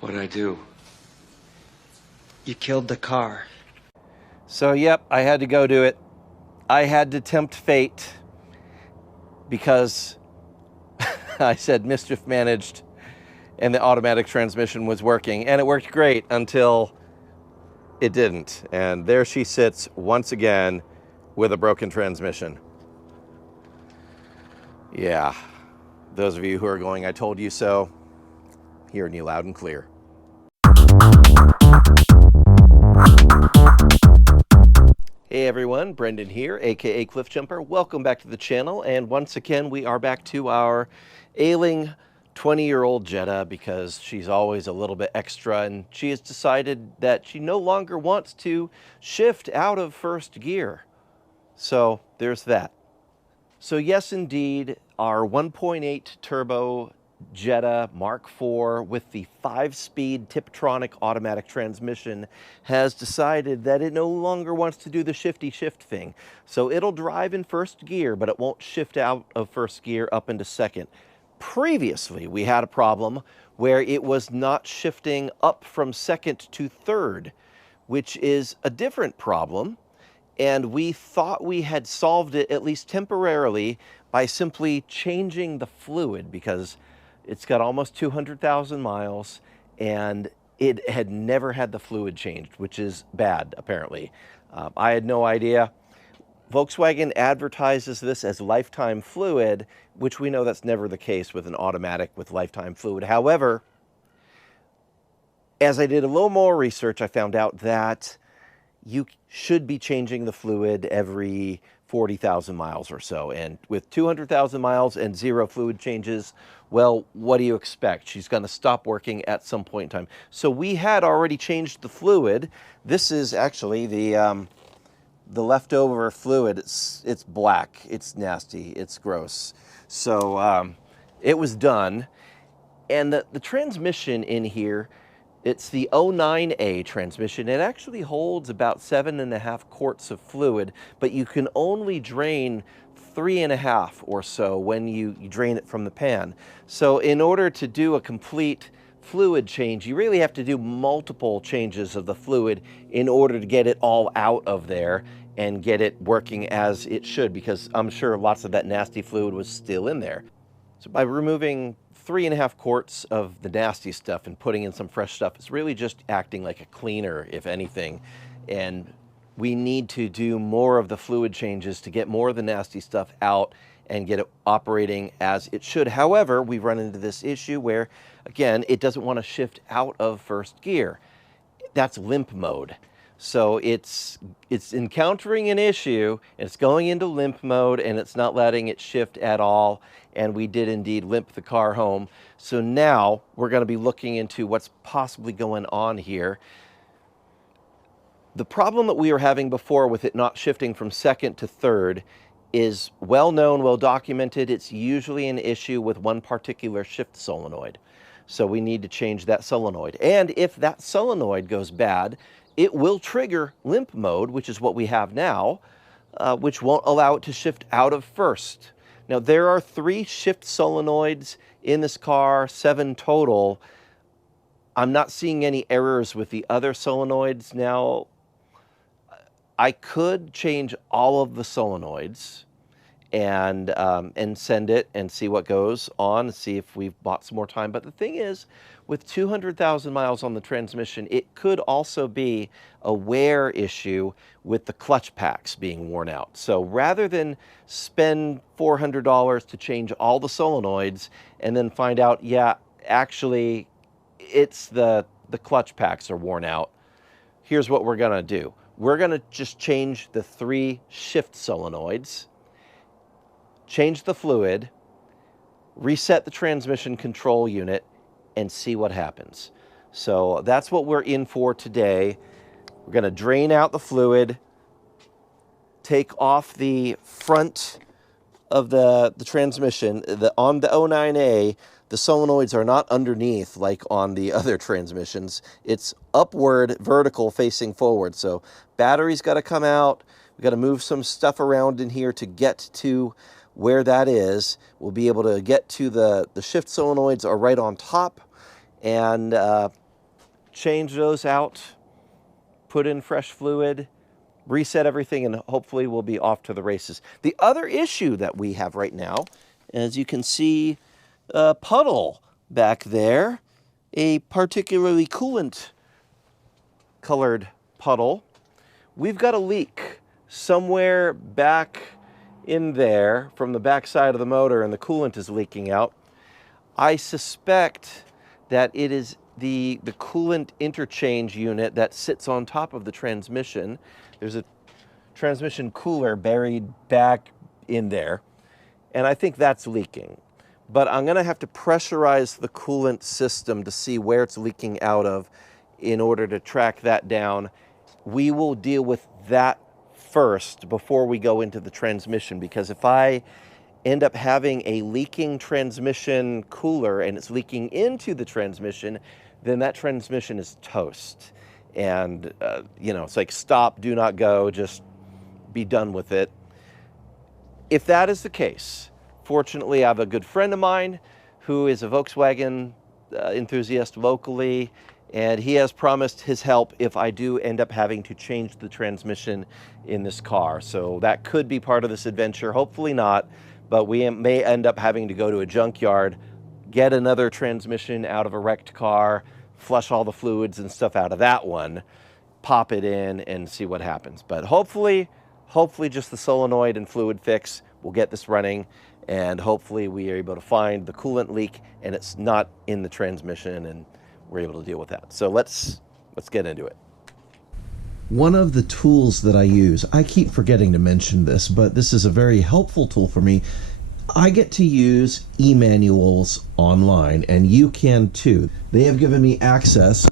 What'd I do? You killed the car. So, yep, I had to go do it. I had to tempt fate because I said mischief managed and the automatic transmission was working. And it worked great until it didn't. And there she sits once again with a broken transmission. Yeah, those of you who are going, I told you so, hearing you loud and clear. Hey everyone, Brendan here, aka Cliff Jumper. Welcome back to the channel, and once again we are back to our ailing 20-year-old Jetta because she's always a little bit extra, and she has decided that she no longer wants to shift out of first gear. So there's that. So yes, indeed, our 1.8 turbo Jetta Mk4 with the 5-speed Tiptronic automatic transmission has decided that it no longer wants to do the shifty shift thing. So it'll drive in first gear, but it won't shift out of first gear up into second. Previously, we had a problem where it was not shifting up from second to third, which is a different problem. And we thought we had solved it, at least temporarily, by simply changing the fluid, because it's got almost 200,000 miles and it had never had the fluid changed, which is bad, apparently. I had no idea. Volkswagen advertises this as lifetime fluid, which we know that's never the case with an automatic with lifetime fluid. However, as I did a little more research, I found out that you should be changing the fluid every 40,000 miles or so. And with 200,000 miles and 0 fluid changes, well, what do you expect? She's going to stop working at some point in time. So we had already changed the fluid. This is actually the leftover fluid. It's black, it's nasty, it's gross. So it was done. And the transmission in here, it's the 09A transmission. It actually holds about 7.5 quarts of fluid, but you can only drain 3.5 or so when you drain it from the pan. So in order to do a complete fluid change, you really have to do multiple changes of the fluid in order to get it all out of there and get it working as it should, because I'm sure lots of that nasty fluid was still in there. So by removing 3.5 quarts of the nasty stuff and putting in some fresh stuff, it's really just acting like a cleaner, if anything. And we need to do more of the fluid changes to get more of the nasty stuff out and get it operating as it should. However, we run into this issue where, again, it doesn't want to shift out of first gear. That's limp mode. So it's encountering an issue, and it's going into limp mode, and it's not letting it shift at all. And we did indeed limp the car home. So now we're going to be looking into what's possibly going on here. The problem that we were having before with it not shifting from second to third is well known, well documented. It's usually an issue with one particular shift solenoid. So we need to change that solenoid. And if that solenoid goes bad, it will trigger limp mode, which is what we have now, which won't allow it to shift out of first. Now, there are 3 shift solenoids in this car, 7 total. I'm not seeing any errors with the other solenoids. Now, I could change all of the solenoids and send it and see what goes on, see if we've bought some more time. But the thing is, with 200,000 miles on the transmission, it could also be a wear issue with the clutch packs being worn out. So rather than spend $400 to change all the solenoids and then find out, yeah, actually it's the clutch packs are worn out, here's what we're gonna do. We're gonna just change the 3 shift solenoids, change the fluid, reset the transmission control unit, and see what happens. So that's what we're in for today. We're going to drain out the fluid, take off the front of the transmission. On the 09A, the solenoids are not underneath like on the other transmissions. It's upward, vertical, facing forward. So battery's got to come out. We've got to move some stuff around in here to get to where that is. We'll be able to get to the shift solenoids are right on top, and change those out, put in fresh fluid, reset everything, and hopefully we'll be off to the races. The other issue that we have right now, as you can see, a puddle back there, a particularly coolant colored puddle. We've got a leak somewhere back in there from the back side of the motor, and the coolant is leaking out. I suspect that it is the coolant interchange unit that sits on top of the transmission. There's a transmission cooler buried back in there, and I think that's leaking. But I'm gonna have to pressurize the coolant system to see where it's leaking out of in order to track that down. We will deal with that first before we go into the transmission, because if I end up having a leaking transmission cooler and it's leaking into the transmission, then that transmission is toast. And, you know, it's like stop, do not go, just be done with it. If that is the case, fortunately, I have a good friend of mine who is a Volkswagen enthusiast locally, and he has promised his help if I do end up having to change the transmission in this car. So that could be part of this adventure, hopefully not, but we may end up having to go to a junkyard, get another transmission out of a wrecked car, flush all the fluids and stuff out of that one, pop it in and see what happens. But hopefully just the solenoid and fluid fix will get this running, and hopefully we are able to find the coolant leak and it's not in the transmission, and we're able to deal with that. So let's get into it. One of the tools that I use, I keep forgetting to mention this, but this is a very helpful tool for me. I get to use e-manuals online, and you can too. They have given me access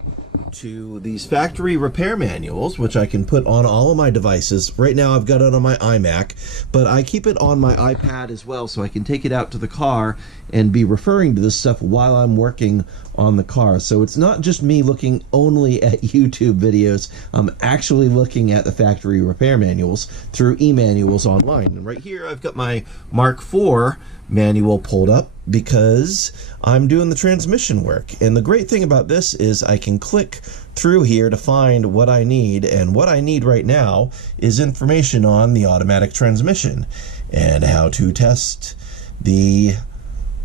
to these factory repair manuals, which I can put on all of my devices. Right now I've got it on my iMac, but I keep it on my iPad as well, so I can take it out to the car and be referring to this stuff while I'm working on the car. So it's not just me looking only at YouTube videos. I'm actually looking at the factory repair manuals through e-manuals online. And right here I've got my Mk4 manual pulled up because I'm doing the transmission work. And the great thing about this is I can click through here to find what I need, and what I need right now is information on the automatic transmission and how to test the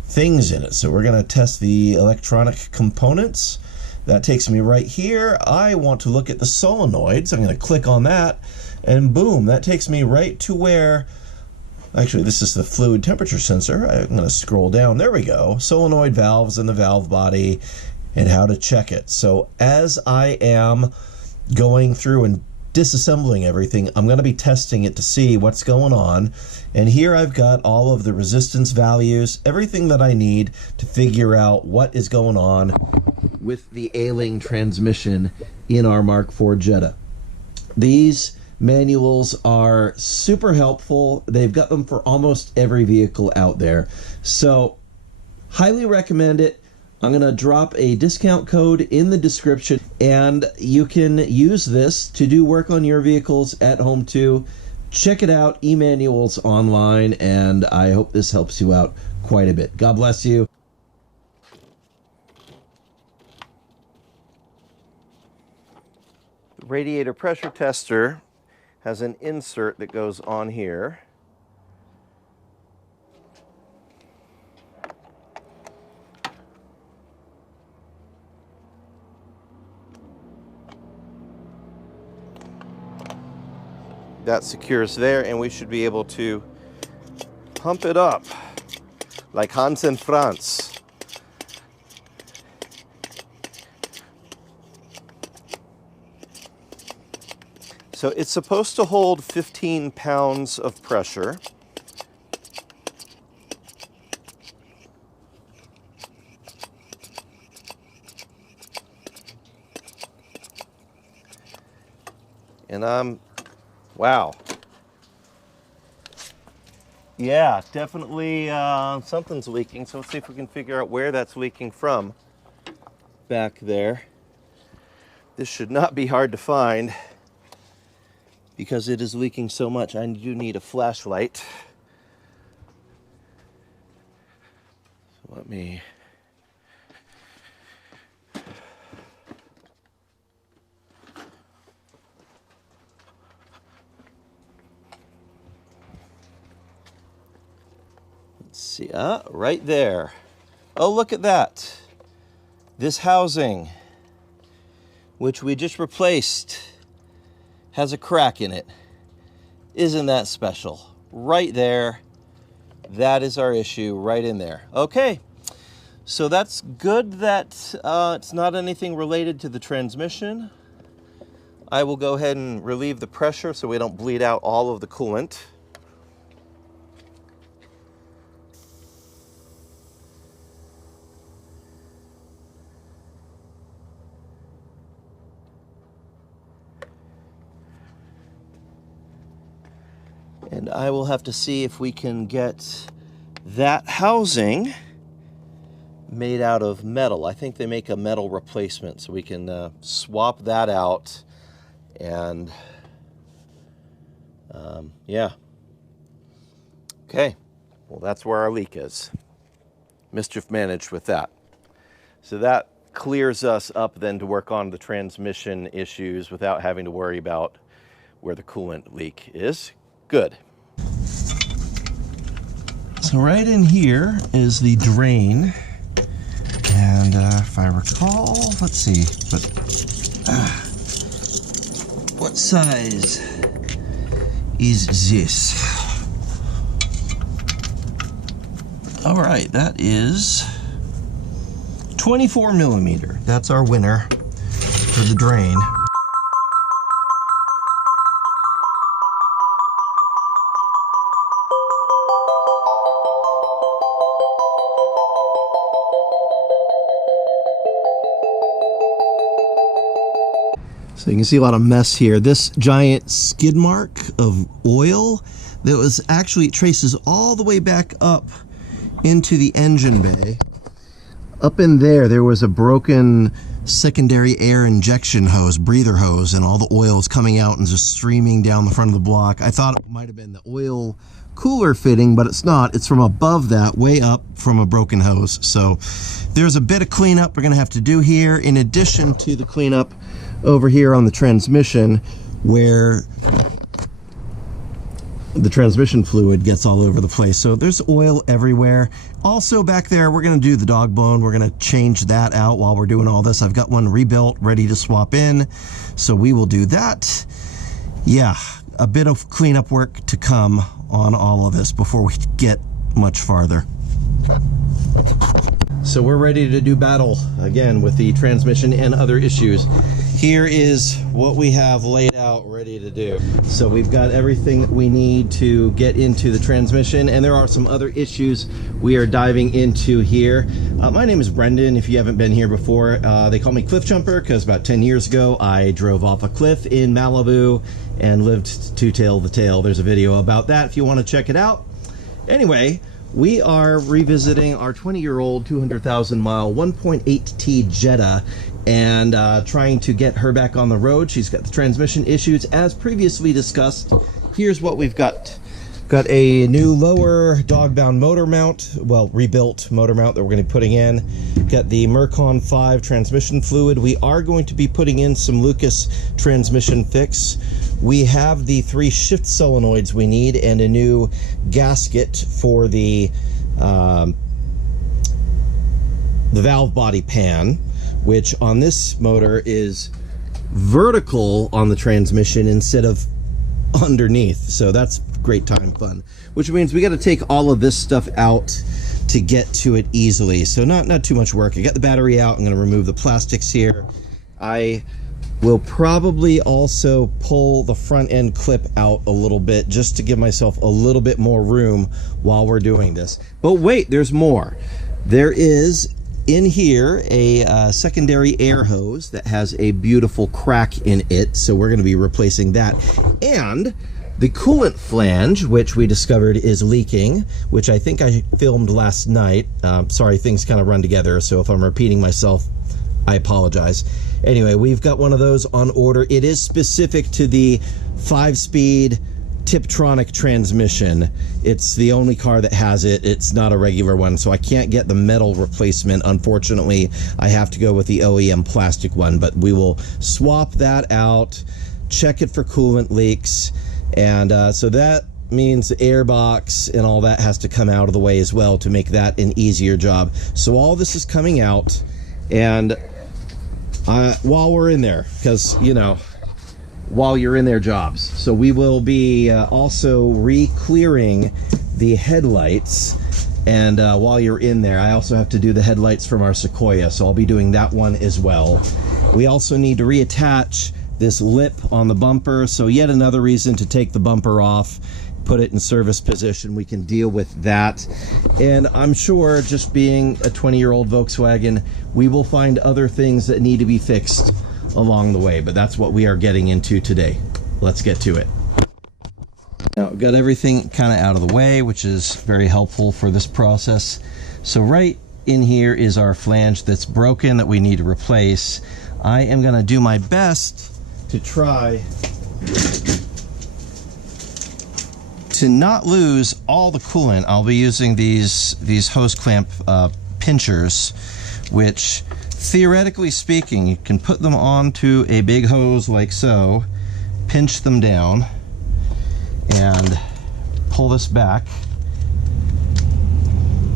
things in it. So we're going to test the electronic components. That takes me right here. I want to look at the solenoids. I'm going to click on that, and boom, that takes me right to where, actually this is the fluid temperature sensor. I'm going to scroll down. There we go. Solenoid valves and the valve body and how to check it. So as I am going through and disassembling everything, I'm going to be testing it to see what's going on. And here I've got all of the resistance values, everything that I need to figure out what is going on with the ailing transmission in our Mk4 Jetta. These manuals are super helpful. They've got them for almost every vehicle out there. So highly recommend it. I'm going to drop a discount code in the description, and you can use this to do work on your vehicles at home too. Check it out, e-manuals online, and I hope this helps you out quite a bit. God bless you. The radiator pressure tester has an insert that goes on here. That secures there, and we should be able to pump it up like Hans and Franz. So it's supposed to hold 15 pounds of pressure. And wow. Yeah, definitely something's leaking. So let's see if we can figure out where that's leaking from back there. This should not be hard to find because it is leaking so much. I do need a flashlight. So let me see, right there. Oh, look at that. This housing, which we just replaced, has a crack in it. Isn't that special? Right there. That is our issue right in there. Okay, so that's good that it's not anything related to the transmission. I will go ahead and relieve the pressure so we don't bleed out all of the coolant. And I will have to see if we can get that housing made out of metal. I think they make a metal replacement, so we can swap that out. And yeah. Okay, well, that's where our leak is. Mischief managed with that. So that clears us up then to work on the transmission issues without having to worry about where the coolant leak is. Good. So right in here is the drain, and if I recall, let's see, what size is this? All right, that is 24 millimeter. That's our winner for the drain. So you can see a lot of mess here. This giant skid mark of oil that was actually, it traces all the way back up into the engine bay. Up in there, there was a broken secondary air injection hose, breather hose, and all the oil is coming out and just streaming down the front of the block. I thought it might have been the oil cooler fitting, but it's not. It's from above that, way up from a broken hose. So there's a bit of cleanup we're gonna have to do here, in addition to the cleanup over here on the transmission, where the transmission fluid gets all over the place. So there's oil everywhere. Also back there, we're gonna do the dog bone. We're gonna change that out while we're doing all this. I've got one rebuilt, ready to swap in. So we will do that. Yeah, a bit of cleanup work to come on all of this before we get much farther. So we're ready to do battle again with the transmission and other issues. Here is what we have laid out ready to do. So we've got everything that we need to get into the transmission, and there are some other issues we are diving into here. My name is Brendan, if you haven't been here before. They call me Cliff Jumper because about 10 years ago I drove off a cliff in Malibu and lived to tell the tale. There's a video about that if you want to check it out. Anyway, we are revisiting our 20-year-old 200,000 mile 1.8T Jetta and trying to get her back on the road. She's got the transmission issues as previously discussed. Here's what we've got. Got a new lower dog-bound motor mount, well, rebuilt motor mount that we're going to be putting in. Got the Mk4 transmission fluid. We are going to be putting in some Lucas transmission fix. We have the 3 shift solenoids we need and a new gasket for the valve body pan, which on this motor is vertical on the transmission instead of underneath. So that's great time fun, which means we got to take all of this stuff out to get to it easily. So not too much work. I got the battery out. I'm going to remove the plastics here. I will probably also pull the front end clip out a little bit just to give myself a little bit more room while we're doing this. But wait, there's more. There is in here a secondary air hose that has a beautiful crack in it, so we're going to be replacing that. And the coolant flange, which we discovered is leaking, which I think I filmed last night. Sorry, things kind of run together, so if I'm repeating myself, I apologize. Anyway, we've got one of those on order. It is specific to the 5-speed Tiptronic transmission. It's the only car that has it. It's not a regular one, so I can't get the metal replacement. Unfortunately, I have to go with the OEM plastic one, but we will swap that out, check it for coolant leaks, and so that means the air box and all that has to come out of the way as well to make that an easier job. So all this is coming out, and while we're in there, because, you know, while you're in their jobs. So we will be also re-clearing the headlights, and while you're in there, I also have to do the headlights from our Sequoia, so I'll be doing that one as well. We also need to reattach this lip on the bumper, so yet another reason to take the bumper off, put it in service position. We can deal with that, and I'm sure, just being a 20-year-old Volkswagen, we will find other things that need to be fixed along the way, but that's what we are getting into today. Let's get to it. Now, I've got everything kind of out of the way, which is very helpful for this process. So right in here is our flange that's broken that we need to replace. I am going to do my best to try to not lose all the coolant. I'll be using these hose clamp pinchers, which, theoretically speaking, you can put them onto a big hose like so, pinch them down, and pull this back,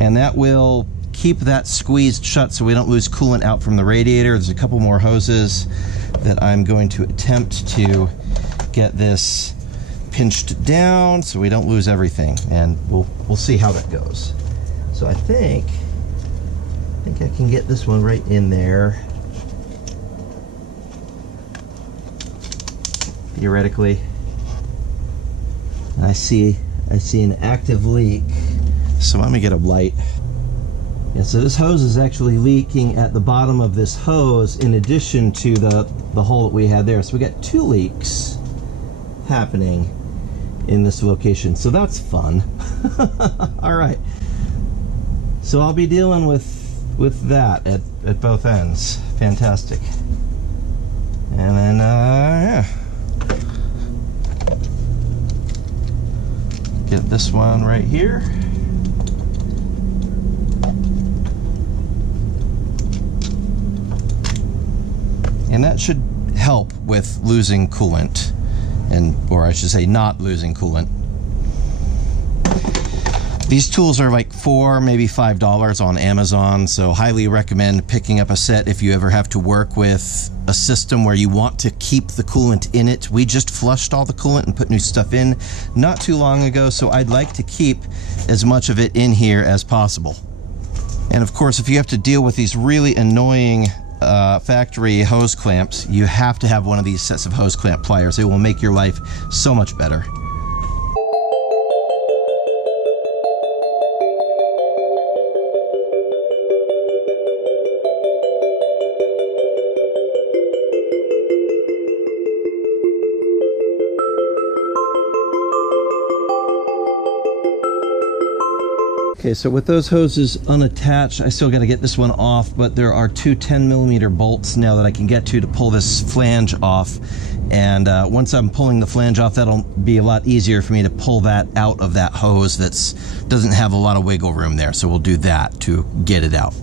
and that will keep that squeezed shut so we don't lose coolant out from the radiator. There's a couple more hoses that I'm going to attempt to get this pinched down so we don't lose everything, and we'll see how that goes. So I think I can get this one right in there, theoretically. I see an active leak, so let me get a light. Yeah, so this hose is actually leaking at the bottom of this hose in addition to the hole that we had there. So we got two leaks happening in this location, so that's fun. All right, so I'll be dealing with that at both ends. Fantastic. And then yeah, get this one right here. And that should help with losing coolant, or I should say not losing coolant. These tools are like $4, maybe $5 on Amazon, so highly recommend picking up a set if you ever have to work with a system where you want to keep the coolant in it. We just flushed all the coolant and put new stuff in not too long ago, so I'd like to keep as much of it in here as possible. And of course, if you have to deal with these really annoying factory hose clamps, you have to have one of these sets of hose clamp pliers. It will make your life so much better. Okay, so with those hoses unattached, I still got to get this one off, but there are two 10mm bolts now that I can get to pull this flange off. And once I'm pulling the flange off, that'll be a lot easier for me to pull that out of that hose that doesn't have a lot of wiggle room there. So we'll do that to get it out.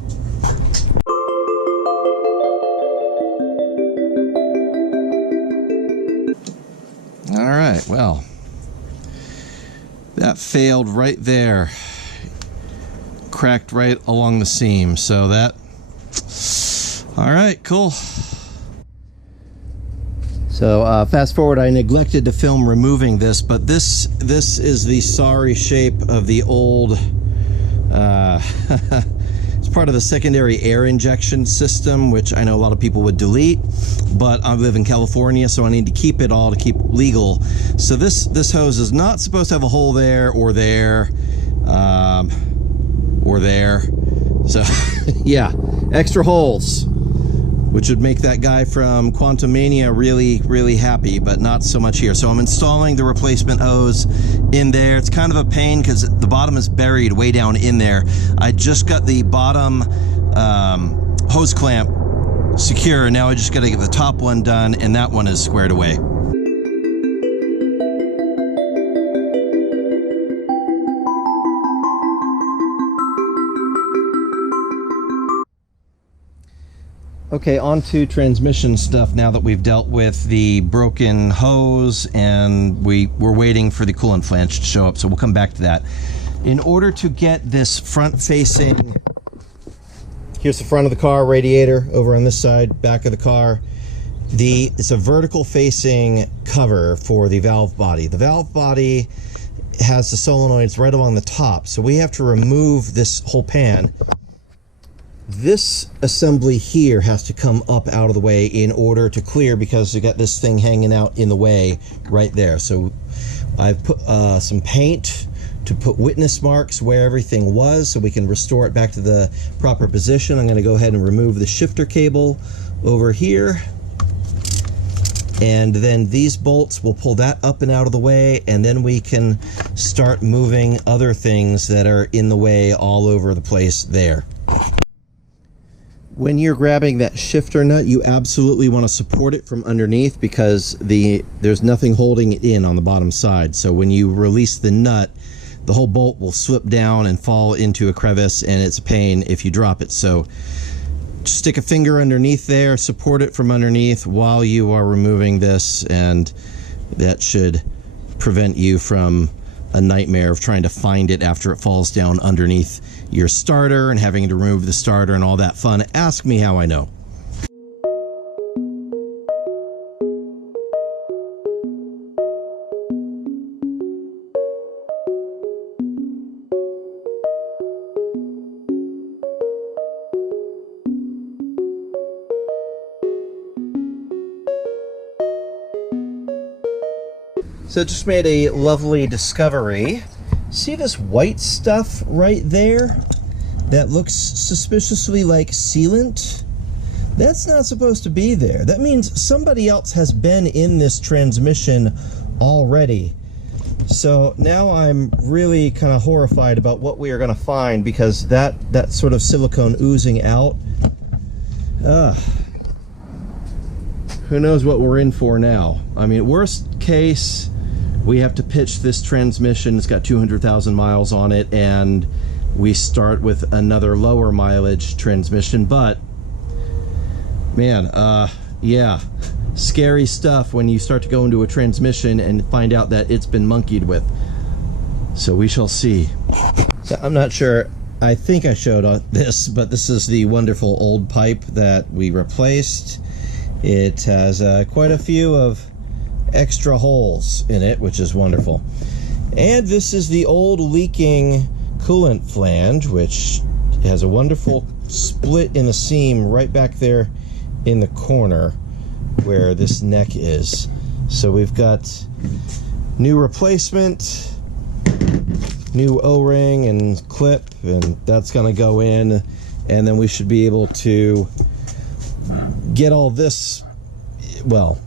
All right, well, that failed right there. Cracked right along the seam, so that, all right, cool. So fast forward, I neglected to film removing this, but this is the sorry shape of the old it's part of the secondary air injection system, which I know a lot of people would delete, but I live in California, so I need to keep it all to keep legal. So this hose is not supposed to have a hole there or there. Or there. So yeah, extra holes, which would make that guy from Quantum Mania really happy, but not so much here. So I'm installing the replacement hose in there. It's kind of a pain because the bottom is buried way down in there. I just got the bottom hose clamp secure. Now I just got to get the top one done, and that one is squared away. Okay, on to transmission stuff now that we've dealt with the broken hose and we're waiting for the coolant flange to show up, so we'll come back to that. In order to get this front-facing, here's the front of the car, radiator over on this side, back of the car. It's a vertical facing cover for the valve body. The valve body has the solenoids right along the top, so we have to remove this whole pan. This assembly here has to come up out of the way in order to clear, because you got this thing hanging out in the way right there. So I've put some paint to put witness marks where everything was so we can restore it back to the proper position. I'm going to go ahead and remove the shifter cable over here. And then these bolts, will pull that up and out of the way, and then we can start moving other things that are in the way all over the place there. When you're grabbing that shifter nut, you absolutely want to support it from underneath, because there's nothing holding it in on the bottom side. So when you release the nut, the whole bolt will slip down and fall into a crevice, and it's a pain if you drop it. So just stick a finger underneath there, support it from underneath while you are removing this, and that should prevent you from a nightmare of trying to find it after it falls down underneath your starter and having to remove the starter and all that fun. Ask me how I know. So I just made a lovely discovery. See this white stuff right there? That looks suspiciously like sealant? That's not supposed to be there. That means somebody else has been in this transmission already. So now I'm really kind of horrified about what we are going to find, because that sort of silicone oozing out. Who knows what we're in for now? I mean, worst case, we have to pitch this transmission. It's got 200,000 miles on it, and we start with another lower mileage transmission. But man, yeah, scary stuff when you start to go into a transmission and find out that it's been monkeyed with. So we shall see. So I'm not sure, I think I showed this, but this is the wonderful old pipe that we replaced. It has quite a few of extra holes in it, which is wonderful. And this is the old leaking coolant flange, which has a wonderful split in the seam right back there in the corner where this neck is. So we've got new replacement, new O-ring and clip, and that's going to go in, and then we should be able to get all this, well,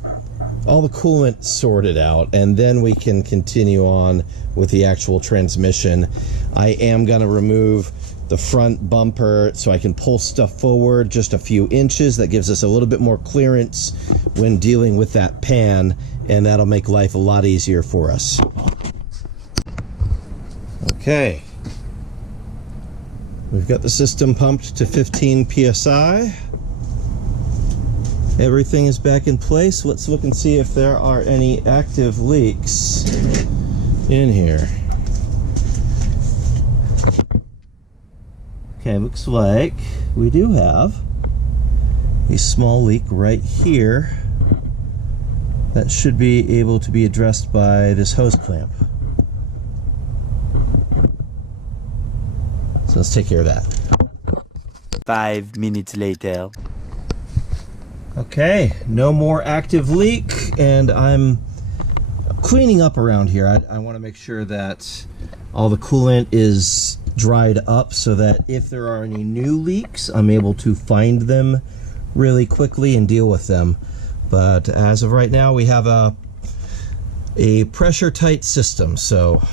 all the coolant sorted out, and then we can continue on with the actual transmission. I am going to remove the front bumper so I can pull stuff forward just a few inches. That gives us a little bit more clearance when dealing with that pan, and that'll make life a lot easier for us. Okay, we've got the system pumped to 15 psi. Everything is back in place. Let's look and see if there are any active leaks in here. Okay, looks like we do have a small leak right here that should be able to be addressed by this hose clamp. So let's take care of that. 5 minutes later. Okay, no more active leak, and I'm cleaning up around here. I want to make sure that all the coolant is dried up so that if there are any new leaks, I'm able to find them really quickly and deal with them. But as of right now, we have a pressure tight system, so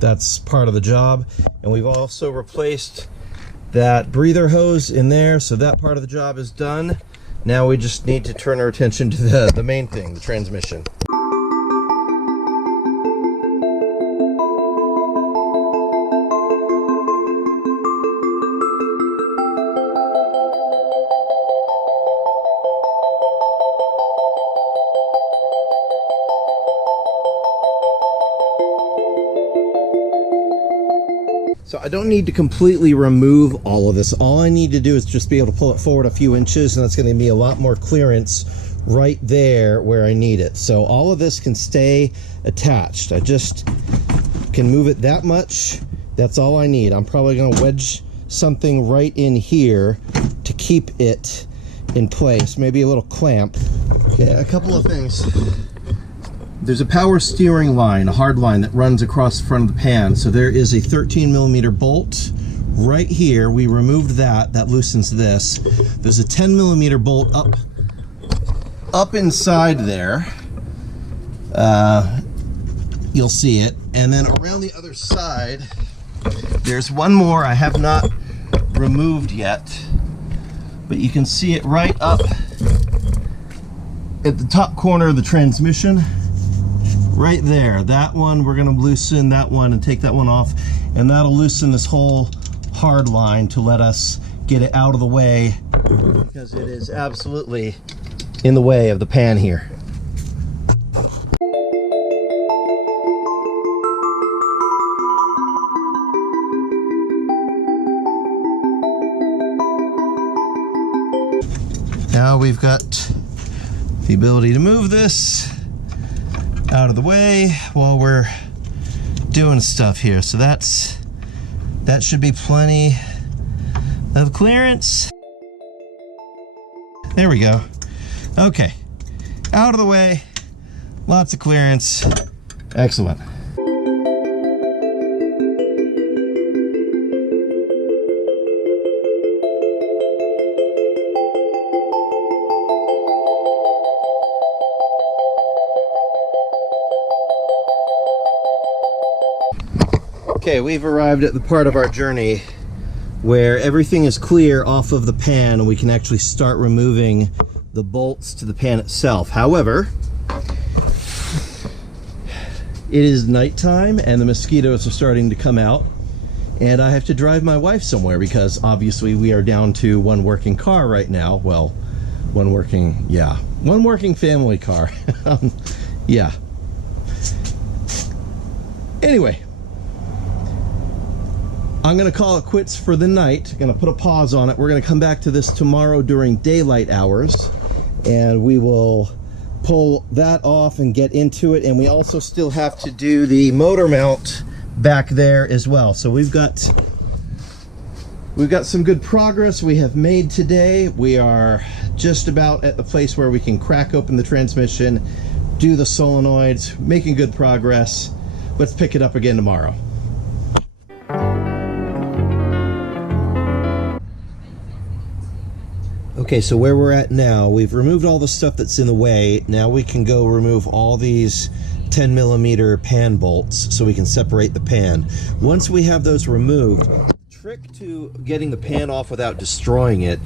that's part of the job. And we've also replaced that breather hose in there, so that part of the job is done. Now we just need to turn our attention to the main thing, the transmission. So I don't need to completely remove all of this. All I need to do is just be able to pull it forward a few inches, and that's going to be a lot more clearance right there where I need it. So all of this can stay attached. I just can move it that much. That's all I need. I'm probably going to wedge something right in here to keep it in place. Maybe a little clamp. Okay, a couple of things. There's a power steering line, a hard line that runs across the front of the pan. So there is a 13mm bolt right here. We removed that. That loosens this. There's a 10mm bolt up inside there. You'll see it. And then around the other side, there's one more I have not removed yet, but you can see it right up at the top corner of the transmission. Right there, that one we're going to loosen that one and take that one off, and that'll loosen this whole hard line to let us get it out of the way, because it is absolutely in the way of the pan here. Now we've got the ability to move this out of the way while we're doing stuff here. So that should be plenty of clearance. There we go. Okay, out of the way, lots of clearance. Excellent. Okay, we've arrived at the part of our journey where everything is clear off of the pan and we can actually start removing the bolts to the pan itself. However, it is nighttime and the mosquitoes are starting to come out, and I have to drive my wife somewhere because obviously we are down to one working car right now. Well, one working family car. Yeah. Anyway, I'm going to call it quits for the night. Going to put a pause on it. We're going to come back to this tomorrow during daylight hours, and we will pull that off and get into it. And we also still have to do the motor mount back there as well. So we've got some good progress we have made today. We are just about at the place where we can crack open the transmission, do the solenoids, making good progress. Let's pick it up again tomorrow. Okay, so where we're at now, we've removed all the stuff that's in the way. Now we can go remove all these 10mm pan bolts so we can separate the pan. Once we have those removed, the trick to getting the pan off without destroying it,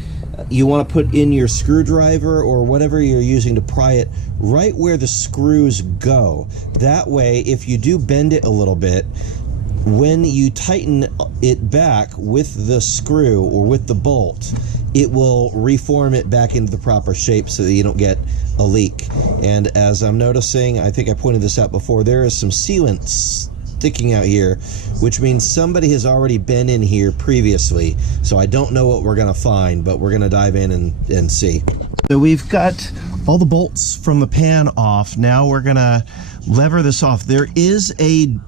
you want to put in your screwdriver or whatever you're using to pry it right where the screws go. That way, if you do bend it a little bit, when you tighten it back with the screw or with the bolt, it will reform it back into the proper shape so that you don't get a leak. And as I'm noticing, I think I pointed this out before, there is some sealant sticking out here, which means somebody has already been in here previously. So I don't know what we're gonna find, but we're gonna dive in and see. So we've got all the bolts from the pan off. Now we're gonna lever this off. There is a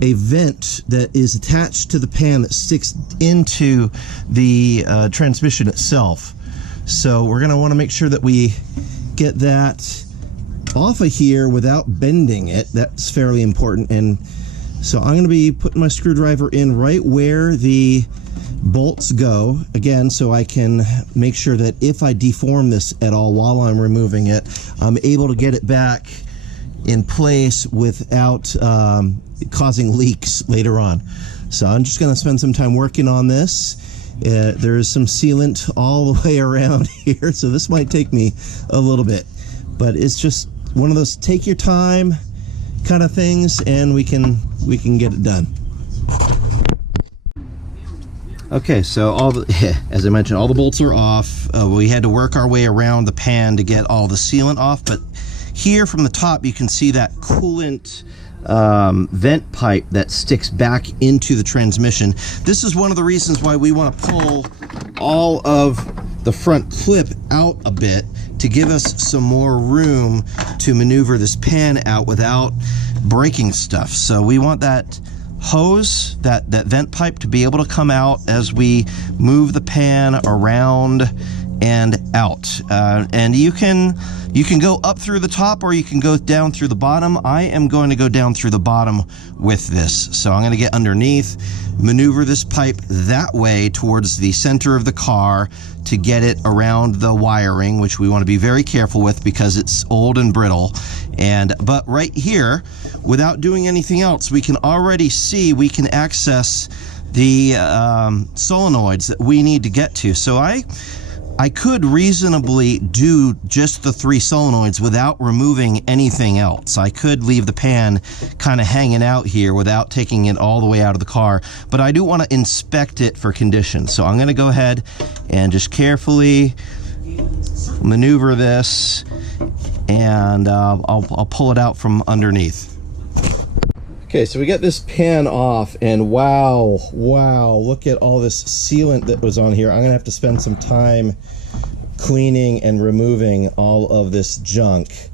vent that is attached to the pan that sticks into the transmission itself. So we're going to want to make sure that we get that off of here without bending it. That's fairly important. And so I'm going to be putting my screwdriver in right where the bolts go, again, so I can make sure that if I deform this at all while I'm removing it, I'm able to get it back in place without causing leaks later on. So I'm just going to spend some time working on this. There is some sealant all the way around here, so this might take me a little bit, but it's just one of those take your time kind of things, and we can get it done. Okay, so as I mentioned, all the bolts are off. We had to work our way around the pan to get all the sealant off, but here from the top you can see that coolant vent pipe that sticks back into the transmission. This is one of the reasons why we want to pull all of the front clip out a bit to give us some more room to maneuver this pan out without breaking stuff. So we want that hose, that vent pipe, to be able to come out as we move the pan around and out. And you can go up through the top or you can go down through the bottom. I am going to go down through the bottom with this. So I'm going to get underneath, maneuver this pipe that way towards the center of the car to get it around the wiring, which we want to be very careful with because it's old and brittle. But right here, without doing anything else, we can already see we can access the solenoids that we need to get to. So I could reasonably do just the 3 solenoids without removing anything else. I could leave the pan kind of hanging out here without taking it all the way out of the car, but I do want to inspect it for condition. So I'm going to go ahead and just carefully maneuver this, and I'll pull it out from underneath. Okay, so we get this pan off, and wow, look at all this sealant that was on here. I'm gonna have to spend some time cleaning and removing all of this junk.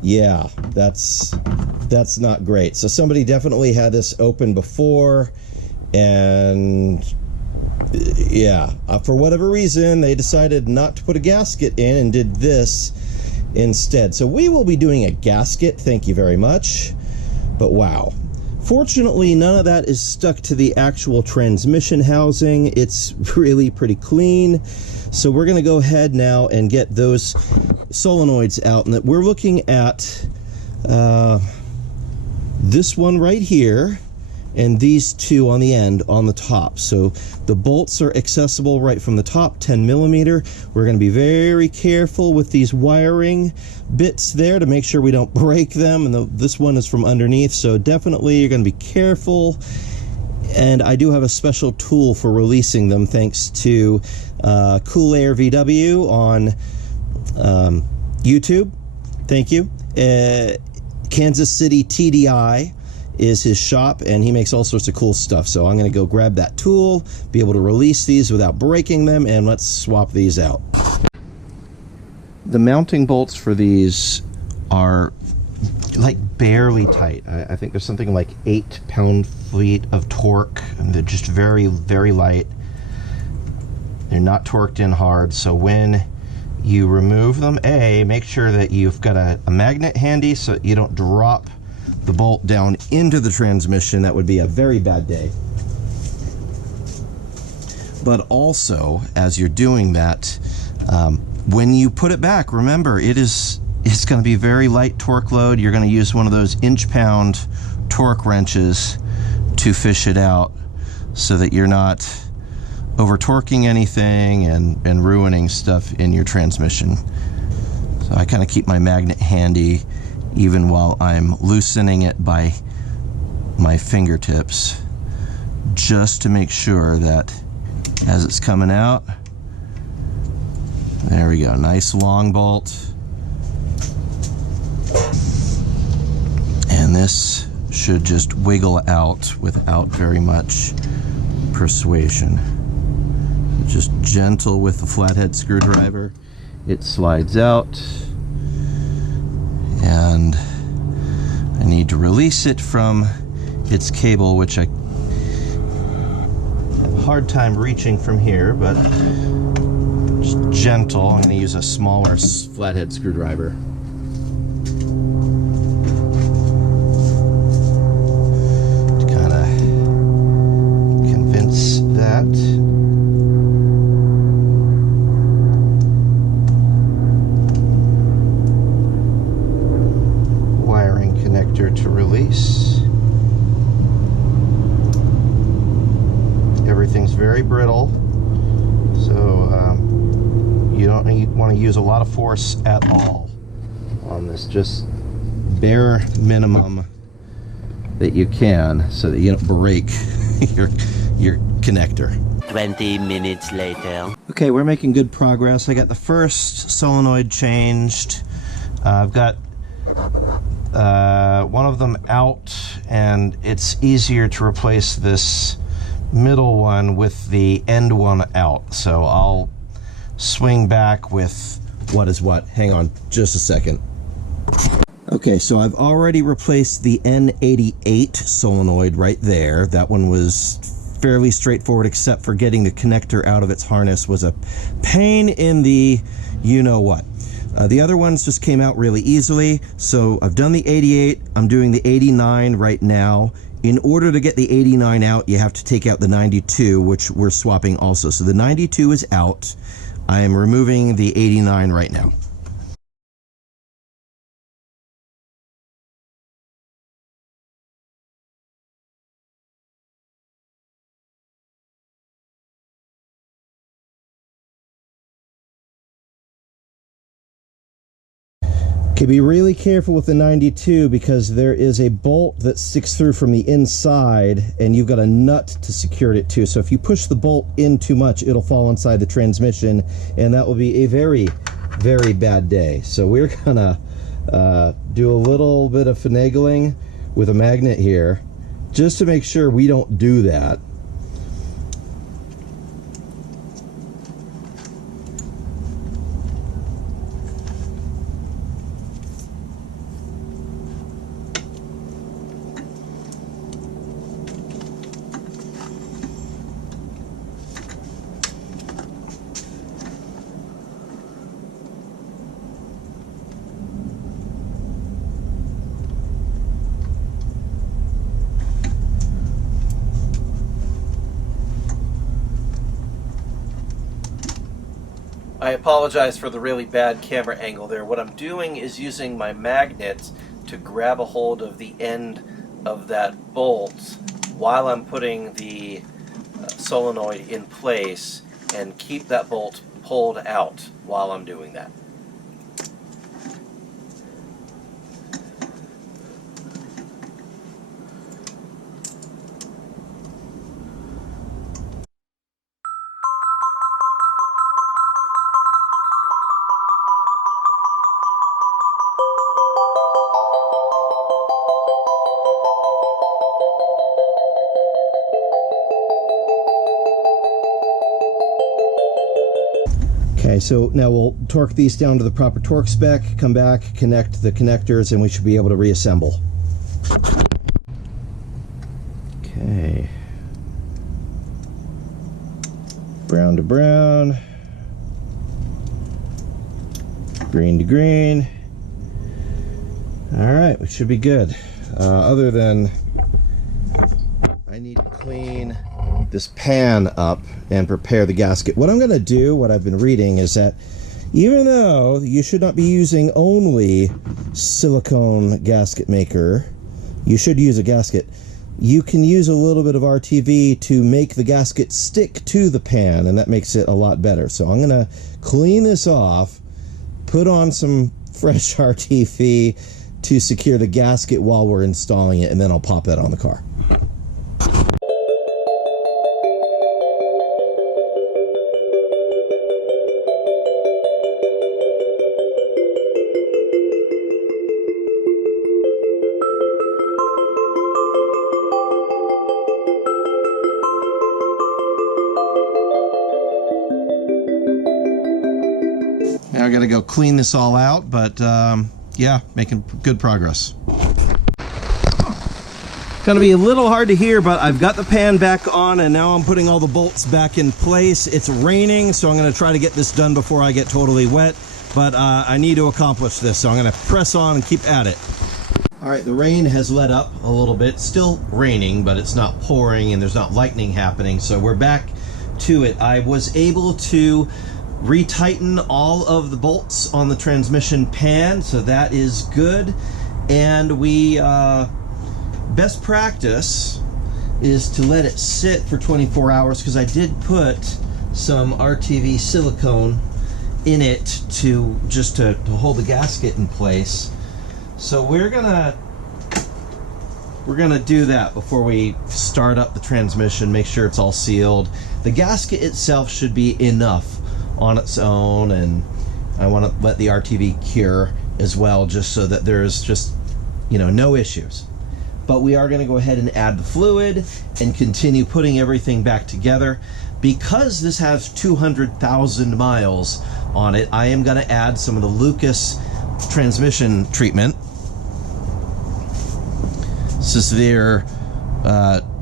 Yeah, that's not great. So somebody definitely had this open before, and yeah, for whatever reason, they decided not to put a gasket in and did this instead. So we will be doing a gasket, thank you very much. But wow. Fortunately, none of that is stuck to the actual transmission housing. It's really pretty clean. So we're going to go ahead now and get those solenoids out. And we're looking at this one right here and these 2 on the end on the top. So the bolts are accessible right from the top, 10mm. We're going to be very careful with these wiring bits there to make sure we don't break them. And this one is from underneath, so definitely you're going to be careful. And I do have a special tool for releasing them, thanks to Cool Air VW on YouTube. Thank you. Kansas City TDI is his shop, and he makes all sorts of cool stuff. So I'm going to go grab that tool, be able to release these without breaking them, and let's swap these out. The mounting bolts for these are like barely tight. I think there's something like 8 pound-feet of torque, and they're just very, very light. They're not torqued in hard, so when you remove them, make sure that you've got a magnet handy so you don't drop the bolt down into the transmission. That would be a very bad day. But also, as you're doing that, when you put it back, remember it's going to be very light torque load. You're going to use one of those inch-pound torque wrenches to fish it out so that you're not over torquing anything and ruining stuff in your transmission. So I kind of keep my magnet handy even while I'm loosening it by my fingertips, just to make sure that as it's coming out, there we go, nice long bolt. And this should just wiggle out without very much persuasion. Just gentle with the flathead screwdriver. It slides out, and I need to release it from its cable, which I have a hard time reaching from here, but just gentle. I'm going to use a smaller flathead screwdriver. To kind of convince that. To release. Everything's very brittle, so you don't want to use a lot of force at all on this, just bare minimum that you can so that you don't break your connector. 20 minutes later. Okay, we're making good progress. I got the first solenoid changed. I've got one of them out, and it's easier to replace this middle one with the end one out. So I'll swing back with what is what. Hang on just a second. Okay, so I've already replaced the N88 solenoid right there. That one was fairly straightforward, except for getting the connector out of its harness was a pain in the you-know-what. The other ones just came out really easily. So I've done the 88, I'm doing the 89 right now. In order to get the 89 out, you have to take out the 92, which we're swapping also. So the 92 is out. I am removing the 89 right now. Okay, be really careful with the 92 because there is a bolt that sticks through from the inside and you've got a nut to secure it to. So if you push the bolt in too much, it'll fall inside the transmission and that will be a very, very bad day. So we're gonna do a little bit of finagling with a magnet here just to make sure we don't do that. I apologize for the really bad camera angle there. What I'm doing is using my magnet to grab a hold of the end of that bolt while I'm putting the solenoid in place and keep that bolt pulled out while I'm doing that. Okay, so now we'll torque these down to the proper torque spec, come back, connect the connectors, and we should be able to reassemble. Okay. Brown to brown. Green to green. All right, we should be good. Other than I need to clean this pan up and prepare the gasket. What I'm going to do, what I've been reading, is that even though you should not be using only silicone gasket maker, you should use a gasket, you can use a little bit of RTV to make the gasket stick to the pan, and that makes it a lot better. So I'm going to clean this off, put on some fresh RTV to secure the gasket while we're installing it, and then I'll pop that on the car. Now I gotta go clean this all out, but yeah, making good progress. Gonna be a little hard to hear, but I've got the pan back on and now I'm putting all the bolts back in place. It's raining, so I'm gonna try to get this done before I get totally wet, but I need to accomplish this, so I'm gonna press on and keep at it. All right, the rain has let up a little bit. Still raining, but it's not pouring and there's not lightning happening, so we're back to it. I was able to retighten all of the bolts on the transmission pan, so that is good. And we best practice is to let it sit for 24 hours because I did put some RTV silicone in it to just to hold the gasket in place. So we're gonna do that before we start up the transmission, make sure it's all sealed. The gasket itself should be enough on its own, and I want to let the RTV cure as well, just so that there's just you know, no issues. But we are going to go ahead and add the fluid and continue putting everything back together. Because this has 200,000 miles on it, I am going to add some of the Lucas transmission treatment. This is their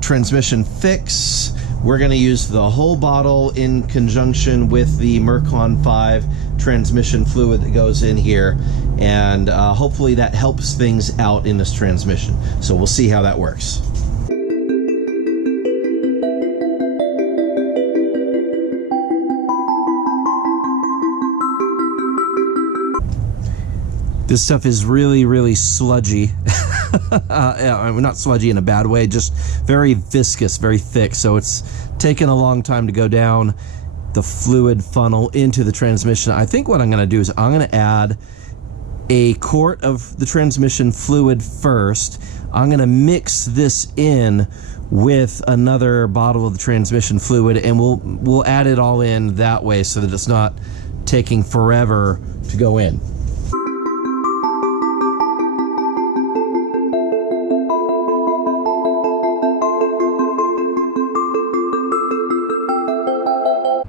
transmission fix. We're going to use the whole bottle in conjunction with the Mk4 5 transmission fluid that goes in here, and hopefully that helps things out in this transmission. So we'll see how that works. This stuff is really, really sludgy. Not sludgy in a bad way, just very viscous, very thick. So it's taken a long time to go down the fluid funnel into the transmission. I think what I'm going to do is I'm going to add a quart of the transmission fluid first. I'm going to mix this in with another bottle of the transmission fluid, and we'll add it all in that way so that it's not taking forever to go in.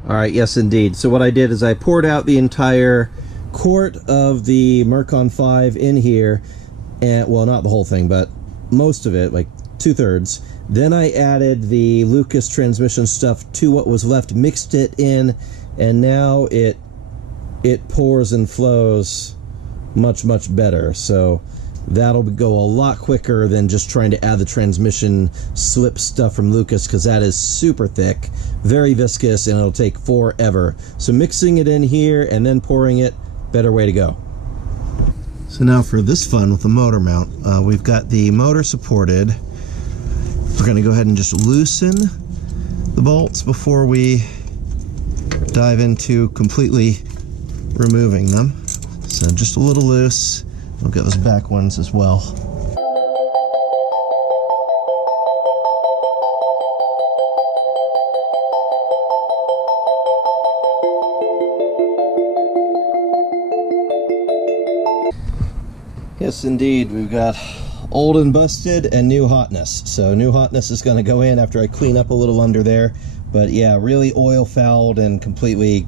All right, yes indeed. So what I did is I poured out the entire quart of the Mk4 5 in here, and well, not the whole thing, but most of it, like 2/3. Then I added the Lucas transmission stuff to what was left, mixed it in, and now it pours and flows much better. So that'll go a lot quicker than just trying to add the transmission slip stuff from Lucas, because that is super thick, very viscous, and it'll take forever. So mixing it in here and then pouring it, better way to go. So now for this fun with the motor mount, we've got the motor supported. We're going to go ahead and just loosen the bolts before we dive into completely removing them. So just a little loose. We'll get those back ones as well. Yes, indeed. We've got old and busted and new hotness. So new hotness is going to go in after I clean up a little under there. But yeah, really oil fouled and completely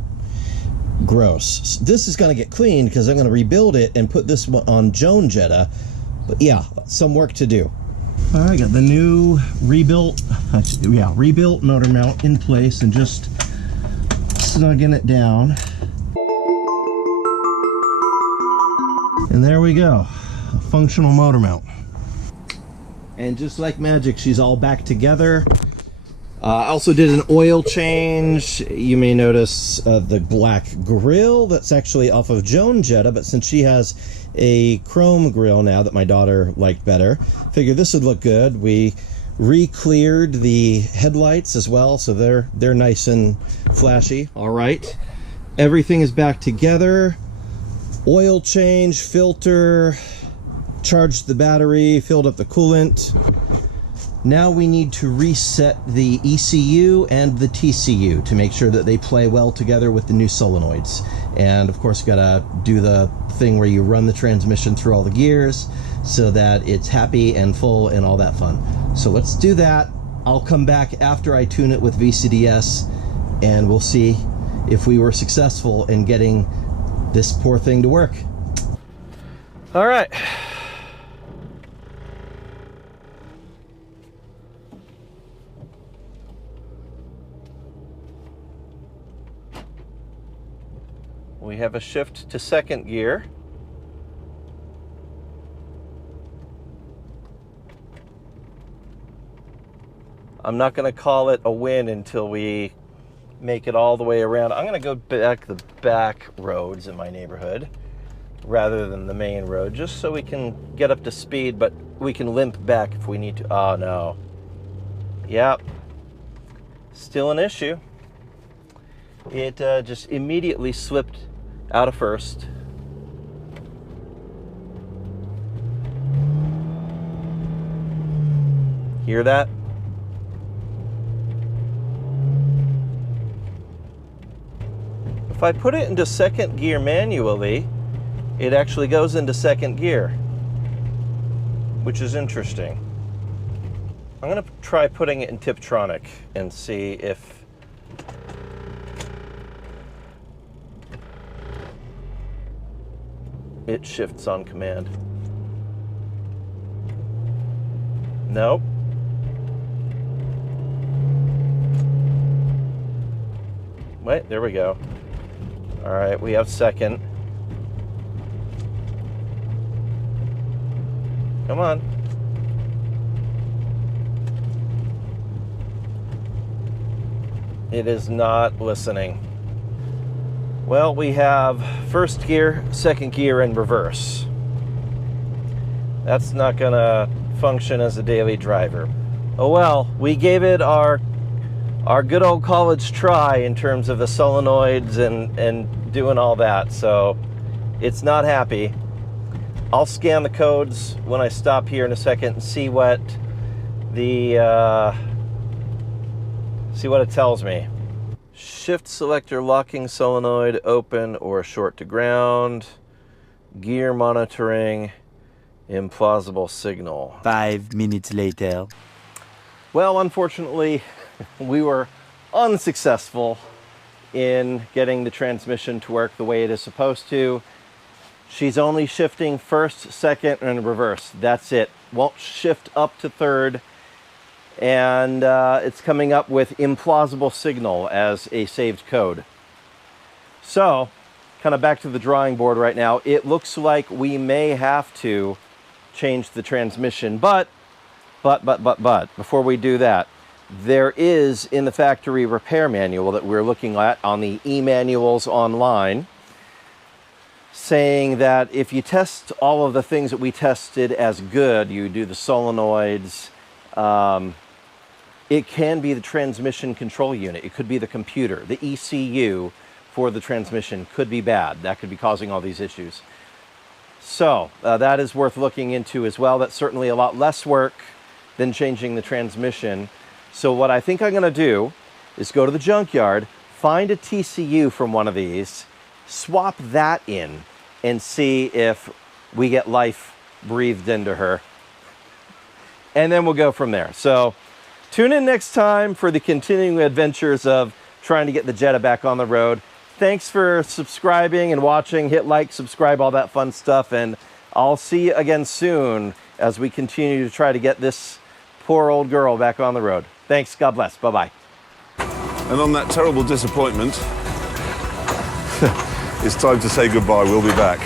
gross. This is going to get cleaned because I'm going to rebuild it and put this one on Jetta. But yeah, some work to do. All right, got the new rebuilt motor mount in place and just snugging it down. And there we go, a functional motor mount. And just like magic, she's all back together. I also did an oil change. You may notice the black grill that's actually off of Jetta, but since she has a chrome grill now that my daughter liked better, figured this would look good. We re-cleared the headlights as well, so they're nice and flashy. All right, everything is back together. Oil change, filter, charged the battery, filled up the coolant. Now we need to reset the ECU and the TCU to make sure that they play well together with the new solenoids. And of course, gotta do the thing where you run the transmission through all the gears so that it's happy and full and all that fun. So let's do that. I'll come back after I tune it with VCDS, and we'll see if we were successful in getting this poor thing to work. All right. We have a shift to second gear. I'm not going to call it a win until we make it all the way around. I'm going to go back the back roads in my neighborhood rather than the main road, just so we can get up to speed, but we can limp back if we need to. Oh no. Yep. Still an issue. It just immediately slipped out of first. Hear that? If I put it into second gear manually, it actually goes into second gear. which is interesting. I'm going to try putting it in Tiptronic and see if it shifts on command. Nope. Wait, there we go. All right, we have second. Come on. It is not listening. Well, we have first gear, second gear, and reverse. That's not gonna function as a daily driver. Oh well, we gave it our good old college try in terms of the solenoids and doing all that, so it's not happy. I'll scan the codes when I stop here in a second and see what it tells me. Shift selector locking solenoid open or short to ground. Gear monitoring. Implausible signal. 5 minutes later. Well, unfortunately, we were unsuccessful in getting the transmission to work the way it is supposed to. She's only shifting first, second, and reverse. That's it. Won't shift up to third. And it's coming up with implausible signal as a saved code. So, kind of back to the drawing board right now. It looks like we may have to change the transmission, but, before we do that, there is in the factory repair manual that we're looking at on the e-manuals online, saying that if you test all of the things that we tested as good, you do the solenoids, it can be the transmission control unit. It could be the computer. The ECU for the transmission could be bad. That could be causing all these issues. So that is worth looking into as well. That's certainly a lot less work than changing the transmission. So what I think I'm going to do is go to the junkyard, find a TCU from one of these, swap that in, and see if we get life breathed into her. And then we'll go from there. So tune in next time for the continuing adventures of trying to get the Jetta back on the road. Thanks for subscribing and watching. Hit like, subscribe, all that fun stuff. And I'll see you again soon as we continue to try to get this poor old girl back on the road. Thanks. God bless. Bye-bye. And on that terrible disappointment, it's time to say goodbye. We'll be back.